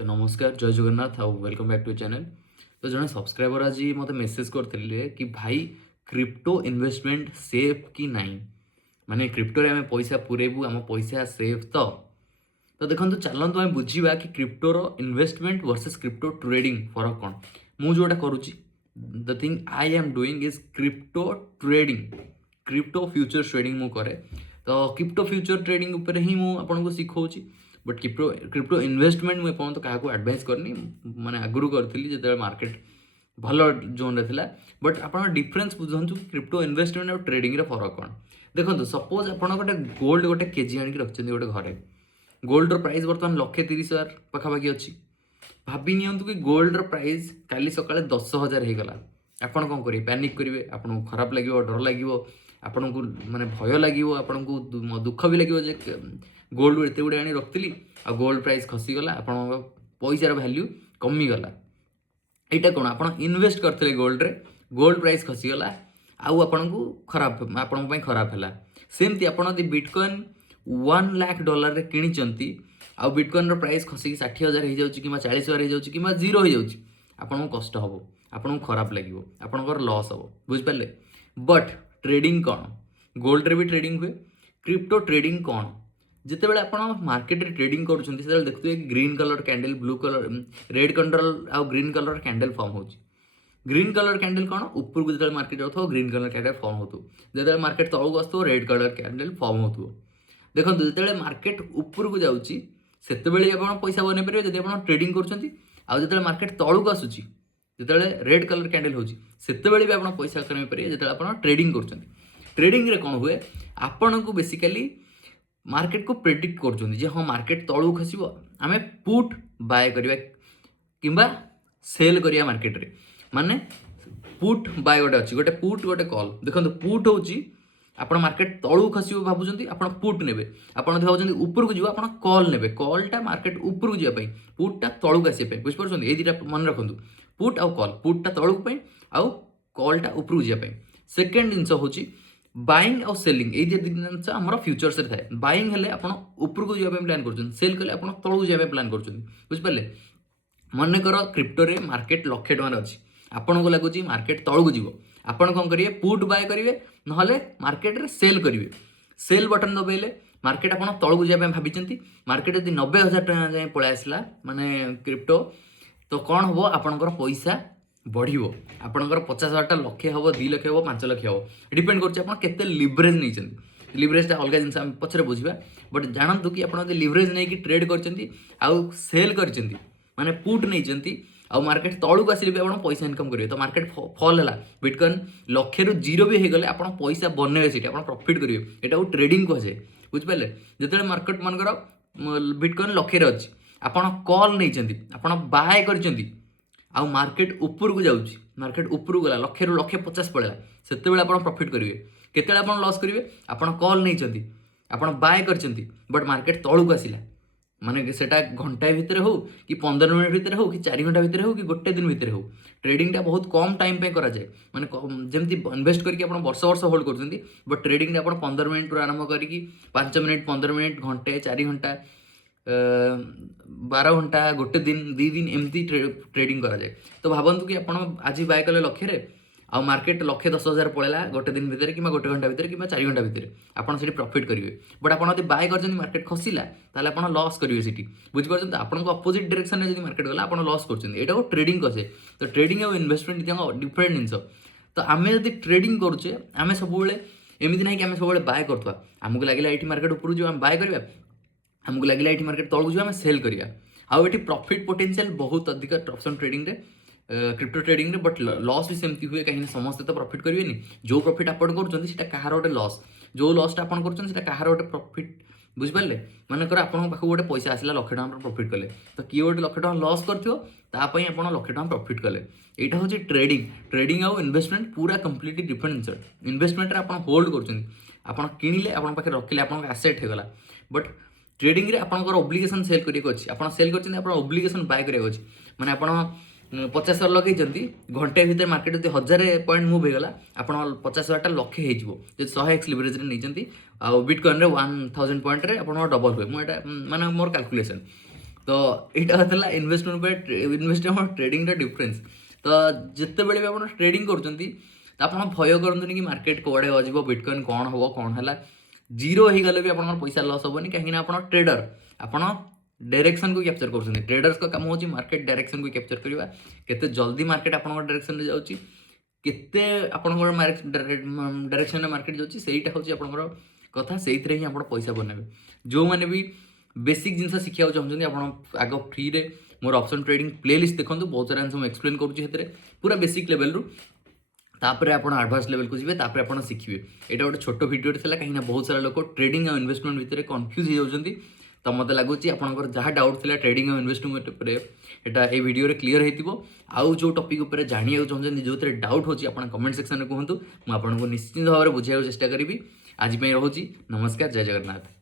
तो नमस्कार जय जगन्नाथ आउ वेलकम बैक टू चैनल। तो जड़े सब्सक्राइबर आज मत मेसेज करते कि भाई क्रिप्टो इन्वेस्टमेंट सेफ कि नाई माने क्रिप्टो रे आम पैसा पुरेबू आम पैसा सेफ तो देखो चलतु आम बुझा कि क्रिप्टोर इन्वेस्टमेंट वर्सेस क्रिप्टो ट्रेडिंग फरक कौन मु जोटा करुच्ची the thing I am doing is crypto trading crypto future trading मु करे। तो क्रिप्टो फ्यूचर ट्रेडिंग उपर ही मुझे शिखाऊँगी बट क्रिप्टो इन्वेस्टमेंट मुझे तो क्या एडवाइस करनी माने आगुरी करी जो मार्केट भल जोन रे थिला बट आप डिफरेन्स बुझु क्रिप्टो इन्वेस्टमेंट और ट्रेडिंग रे फरक कौन देखो सपोज आप गोटे गोल्ड गोटे केजी आनिक रखिंट गोटे घरे गोल्डर प्राइस बर्तमान 1,30,000 पाखापाखि अच्छी भाभी नियंतु कि गोल्डर प्राइस काली सकाଳେ 10,000 होगला आपड़ कौन करेंगे पैनिक करेंगे आपको खराब लगे डर लगे आपन को माने भय लगे आपन को दुख भी लगे गोल्ड एत गुड़े आनी रखी आ गोल्ड प्राइस खसीगला आप पैसार भैल्यू कमीगला यहाँ कौन आप इनवेस्ट करते गोल्ड रे गोल्ड प्राइस खसीगला आउ आपन को खराब आपण खराब है सेमती आप बिटकॉइन $1,00,000 रे किणी आउ बिटकॉइन प्राइस खसिक 60,000 हो जाऊँ कि 40,000 हो जाऊँ कि 0 हो जाऊँ आपन को कष्ट हम आपन को खराब लगे आपंकर लॉस हम बुझिपारे बट ट्रेडिंग कौन गोल्ड रे भी ट्रेडिंग हुए क्रिप्टो ट्रेडिंग कौन जिते आप मार्केट रे ट्रेडिंग कर देखते green colour candle blue colour red colour आउ ग्रीन कलर कैंडल फॉर्म हो ग्रीन कलर कैंडल कौन ऊपर को जो मार्केट जाऊ ग्रीन कलर कैंडल फॉर्म हो जो मार्केट तौक आसो रेड कलर कैंडल फॉर्म हो देखो जो मार्केट ऊपर को जाऊँगी से पैसा बन पारे जब आप ट्रेडिंग कर मार्केट तौक आसूँ जो रेड कलर कैंडल हो भी आप पैसा कर पारे जो आप ट्रेडिंग कर ट्रेडिंग रे कौन हुए आपन को बेसिकली मार्केट को प्रेडिक्ट कर हाँ मार्केट तौक खसब आम पुट बाय करवा कि सेल करिया मार्केट रे माने पुट बाय गोटे अच्छी गोटे पुट गोटे कॉल देखो पुट हूँ आप मार्केट तलू खसब भावुं आप पुट ने आप भावुं ऊपर को आप कॉल ने कॉलटा मार्केट ऊपर को जावाई पुटा तलू आसपा बुझिपार ये दुटा मन रखु पुट आउ कॉल पुटा तलूक आउ कॉलटा ऊपर को जावाई सेकेंड जिनस हूँ बाइंग आउ सेलिंग ये जिन आम फ्यूचर्स थाए बाइंग हेल्ले आप ऊपर को जावाई प्लान कर सेल कले आप तलू जावाई प्लान कर बुझिपारे मनकर क्रिप्टो रे मार्केट $1,00,000 अच्छी आपन को लगुच मार्केट तौक जीव आपन कौन करेंगे पुट बाय करेंगे ना मार्केट रे सेल करेंगे सेल बटन दबाइले मार्केट आप तौक जावाई भाई मार्केट यदि 90,000 टका जाए पलि आसला माने क्रिप्टो तो कौन हम आपंकर पैसा बढ़ो आपंकर 50,000 लक्षे हम 2 लाख हम 5 लाख हम डिपेंड कर लिवरेज नहीं लिवरेजटा अलग जिन पचर बुझा बट जानतु कि आप लिवरेज नहीं ट्रेड कर सेल कर माने पुट नहीं आउ मार्केट तौक आसिले भी आप पैसा इनकम करेंगे तो मार्केट फल है बिटकॉइन 1,00,000 ରୁ 0 भी होगले आप पैसा बनइबे सीट आप प्रॉफिट करेंगे यहाँ ट्रेडिंग कहुए बुझिपारे जो मार्केट मनकर बिटकॉइन 1,00,000 अच्छी आप कॉल नहीं आप बाय कर मार्केट ऊपर को जाऊँगी मार्केट ऊपर को गला 1,00,000 ରୁ 1,50,000 पड़ेगा से आप प्रॉफिट करेंगे केते आप लॉस करेंगे आप कॉल नहीं आप बाय कर बट मार्केट तौक आसला माने सेटा घंटाए भितर हो कि 15 मिनट भितर हो कि 4 घंटा भितर हो कि गोटे दिन भितर हो ट्रेडिंगटा बहुत कम टाइम पे करा जाए माने जमती इन्वेस्ट करके आप वर्ष वर्ष होल्ड कर बट ट्रेडिंग आप 15 मिनट आरंभ करके 5 मिनट 15 मिनट घंटे 4 घंटा 12 घंटा गोटे दिन 2 दिन एमती ट्रेडिंग करा जाए तो भावतु कि आप आज बाय कले 1,00,000 आ मार्केट 1,10,000 पड़ेगा गोटे दिन भितर कि गोटे घंटा भितर कि 4 घंटा भितर आपड़ से प्रॉफिट करेंगे बट आप बाय कर मार्केट खसला ताले आप लॉस करेंगे सीटी बुझिपार आपको अपोजिट डायरेक्शन में जो मार्केट गला आप लॉस कर ट्रेडिंग कसे तो ट्रेडिंग और इन्वेस्टमेंट डिफरेंट जिन तो आम जब ट्रेडिंग करुचे आम सब एमती ना कि आम सब बाय करवा आमको लगे ये मार्केट ऊपर जो बाय करवा आमको लगे ये मार्केट तौक जो सेल करिया आउ ये प्रॉफिट पोटेंशियल बहुत अधिक ऑप्शन ट्रेडिंग रे क्रिप्टो ट्रेडिंग रे बट लॉस भी सेमती हुए कहीं समस्ते तो प्रॉफिट करेंगे जो प्रॉफिट आप कहार गोटे लॉस जो लॉसटा आप कहार गोटे प्रॉफिट बुझिपारे मानकर आप गोटे पैसा आसला 1,00,000 प्रॉफिट कले तो किए गोटे 1,00,000 लॉस करतापाई आप 1,00,000 प्रॉफिट कले यहाँ हूँ ट्रेडिंग ट्रेडिंग आउ इन्वेस्टमेंट पूरा कम्प्लीटली डिफरेंट जिनिस इन्वेस्टमेंट आप होल्ड कर किणिले आप पाखे रखिले आप आसेट होगला बट ट्रेडिंग रे आपंकर ओब्लिगेशन सेल करेंगे आप सेल कर ओब्लिगेशन बाय करेंगे माने आप 50,000 लगे घंटे भितर मार्केट जो 1,000 पॉइंट मुव होगा आप 50,000 लक्षे हो 100x लिवरेज नहीं बिटकॉइन रे 1,000 पॉइंट रे आप डबल हुए मुझे माने मोर कैलकुलेशन तो यहाँ था इनवेस्टमेंट इनवेस्टमेंट ट्रेडिंग डिफरेन्स। तो जिते बड़े भी आप ट्रेडिंग करुँच तो आप भय करतुनि कि मार्केट कौड़े हो बिटकॉइन कौन हम कौन है जीरो हो गले भी आप पैसा लॉस हेनी कहीं आप ट्रेडर आप डायरेक्शन को कैप्चर कर ट्रेडर्स का काम होची मार्केट डायरेक्शन को कैप्चर करवा केते जल्दी मार्केट आप डायरेक्शन में जाऊँगी केते आपंकर डायरेक्शन मार्केट जाऊँगी सहीटा हूँ आप कथा से ही आप पैसा बनबे जो मैंने भी बेसिक जिनस शिखा चाहते आप आग फ्री रे मोर ऑप्शन ट्रेडिंग प्लेलिस्ट देखो बहुत सारा जिन एक्सप्लेन करुँचे पूरा बेसिक लेवल रू तापर आप एडवांस लेवल को जी तापर आप शिखे यहाँ गोटे छोट भिडियो कहीं बहुत सारा लोग ट्रेडिंग और इन्वेस्टमेंट भितर कन्फ्यूज हो जाती तो मत लगुच आपंकर जहाँ डाउट थी ट्रेडिंग और इन्वेस्टमेंट यहाँ ये वीडियो क्लीयर हो आउ जो टॉपिक उपर जाना चाहते जो डाउट होची कमेंट सेक्शन में कहतु मुझे निश्चित भाव में बुझाइक चेष्टा करी आज रोची नमस्कार जय जगन्नाथ।